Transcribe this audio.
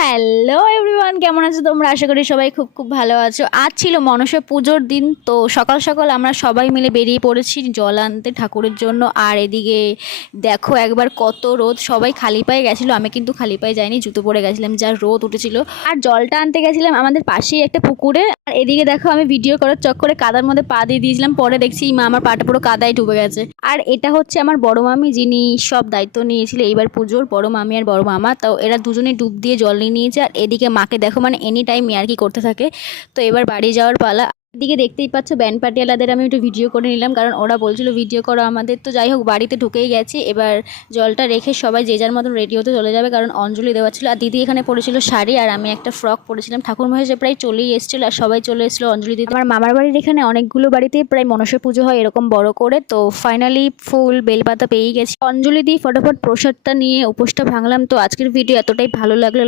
Hello everyone, কেমন আছো তোমরা? আশা করি সবাই খুব খুব ভালো আছো। আজ ছিল মনসা পুজোর দিন, তো সকাল সকাল আমরা সবাই মিলে বেরিয়ে পড়েছি জল আনতে ঠাকুরের জন্য। আর এদিকে দেখো একবার কত রোদ, সবাই খালি পায়ে গেছিলো, আমি কিন্তু খালি পায়ে যাইনি, জুতো পরে গেছিলাম, যা রোদ উঠেছিল। আর জলটা আনতে গেছিলাম আমাদের পাশেই একটা পুকুরে। আর এদিকে দেখো আমি ভিডিও করার চক্করে কাদার মধ্যে পা দিয়ে দিয়েছিলাম, পরে দেখছি মা আমার পাটা পুরো কাদায় ডুবে গেছে। আর এটা হচ্ছে আমার বড় মামি, যিনি সব দায়িত্ব নিয়েছিল এইবার পুজোর, বড় মামি আর বড় মামা। তো এরা দুজনে ডুব দিয়ে জল নিয়ে নিয়েছে। আর এদিকে মাকে দেখো মানে এনি টাইম ইয়ার্কি করতে থাকে। তো এবার বাড়ি যাওয়ার পালা। এদিকে দেখতেই পাচ্ছ ব্যান্ড পার্টিওয়ালাদের আমি একটু ভিডিও করে নিলাম, কারণ ওরা বলছিল ভিডিও করো আমাদের। তো যাই হোক, বাড়িতে ঢুকেই গেছি, এবার জলটা রেখে সবাই যে যার মতন রেডি হতে চলে যাবে, কারণ অঞ্জলি দেওয়া ছিল। আর দিদি এখানে পড়েছিল শাড়ি, আর আমি একটা ফ্রক পরেছিলাম। ঠাকুর মহেশে প্রায় চলেই এসেছিলো, আর সবাই চলে এসেছিলো অঞ্জলি দিতে। আমার মামার বাড়ির এখানে অনেকগুলো বাড়িতেই প্রায় মনসা পুজো হয় এরকম বড় করে। তো ফাইনালি ফুল বেলপাতা পেয়েই গেছি, অঞ্জলি দিয়ে ফটাফট প্রসাদটা নিয়ে উপোসটা ভাঙলাম। তো আজকের ভিডিও এতটাই ভালো লাগলো।